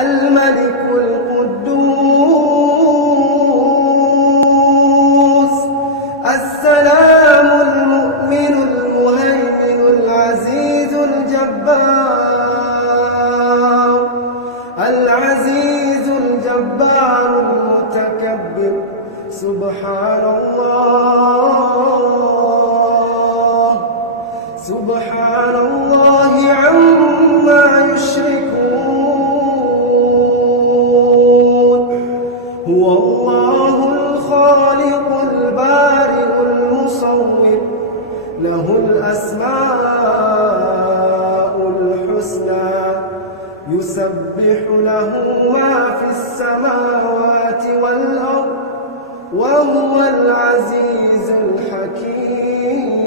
الملك القدوس السلام المؤمن المهيمن العزيز العزيز الجبار المتكبر سبحان الله عما يشركون. هو الله الخالق البارئ المصور له الأسماء الحسنى يسبح له ما في السماوات والأرض وهو العزيز الحكيم.